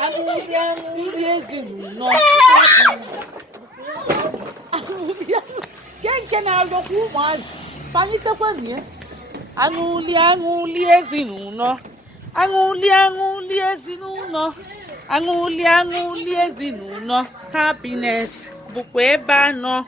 Anguli ezinuno. Quem é algo com mais? Panita com minha. Anguli ezinuno. Happiness. Bukweba no.